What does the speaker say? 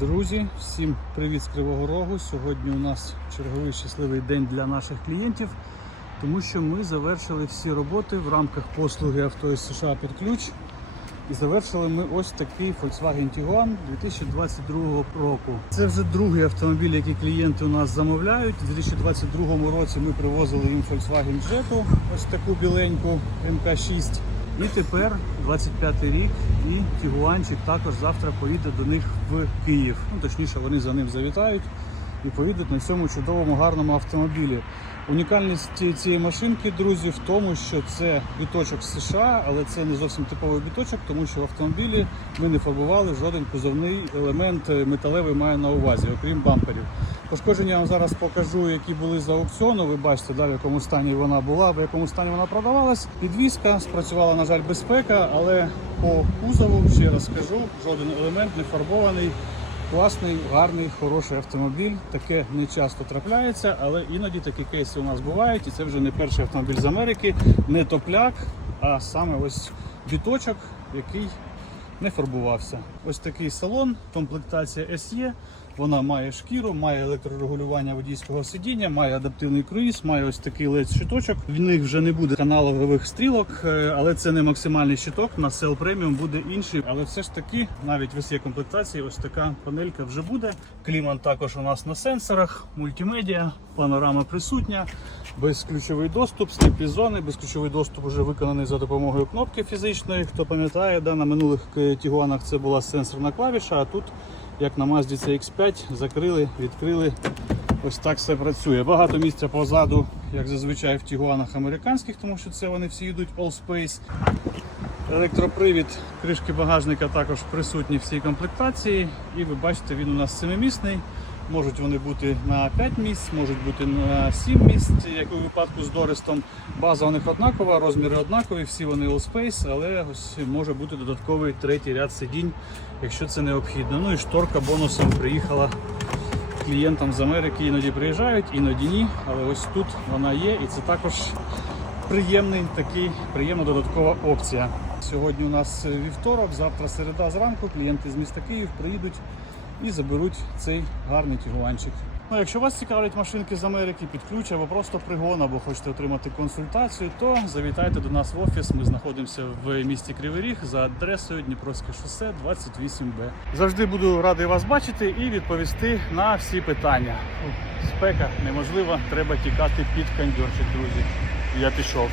Друзі, всім привіт з Кривого Рогу. Сьогодні у нас черговий щасливий день для наших клієнтів, тому що ми завершили всі роботи в рамках послуги авто із США під ключ. І завершили ми ось такий Volkswagen Tiguan 2022 року. Це вже другий автомобіль, який клієнти у нас замовляють. У 2022 році ми привозили їм Volkswagen Jetta, ось таку біленьку МК6. І тепер 25-й рік, і Тігуанчик також завтра поїде до них в Київ. Ну точніше, вони за ним завітають і поїдуть на цьому чудовому гарному автомобілі. Унікальність цієї машинки, друзі, в тому, що це біточок США, але це не зовсім типовий біточок, тому що в автомобілі ми не фарбували жоден кузовний елемент металевий має на увазі, окрім бамперів. Пошкодження я вам зараз покажу, які були з аукціону. Ви бачите, да, в якому стані вона була, в якому стані вона продавалась. Підвізка спрацювала, на жаль, безпека, але по кузову ще раз скажу, жоден елемент не фарбований. Класний, гарний, хороший автомобіль. Таке не часто трапляється, але іноді такі кейси у нас бувають. І це вже не перший автомобіль з Америки, не топляк, а саме ось біточок, який не фарбувався. Ось такий салон, комплектація SE. Вона має шкіру, має електрорегулювання водійського сидіння, має адаптивний круїз, має ось такий led щиточок. В них вже не буде аналогових стрілок, е, але це не максимальний щиток. На Cell Premium буде інший. Але все ж таки, навіть в SE комплектації, ось така панелька вже буде. Клімат також у нас на сенсорах, мультимедіа, панорама присутня, безключовий доступ, сліпі зони, безключовий доступ вже виконаний за допомогою кнопки фізичної. Хто пам'ятає, да, на минулих е, тігуанах це була сенсорна клавіша, а тут як на Mazda CX5, закрили, відкрили. Ось так все працює. Багато місця позаду, як зазвичай в тігуанах американських, тому що це вони всі йдуть All Space. Електропривід кришки багажника також присутні в цій комплектації. І ви бачите, він у нас семимісний. Можуть вони бути на 5 місць, можуть бути на 7 місць, як у випадку з Дористом. База у них однакова, розміри однакові, всі вони All Space, але ось може бути додатковий третій ряд сидінь, якщо це необхідно. Ну і шторка бонусом приїхала клієнтам з Америки. Іноді приїжджають, іноді ні. Але ось тут вона є, і це також приємний такий, приємна додаткова опція. Сьогодні у нас вівторок, завтра середа зранку. Клієнти з міста Київ приїдуть і заберуть цей гарний тігуанчик. Ну, якщо вас цікавлять машинки з Америки під ключ або просто пригон, або хочете отримати консультацію, то завітайте до нас в офіс. Ми знаходимося в місті Кривий Ріг за адресою Дніпровське шосе 28Б. Завжди буду радий вас бачити і відповісти на всі питання. Спека неможлива, треба тікати під кондьорчик, друзі. Я пішов.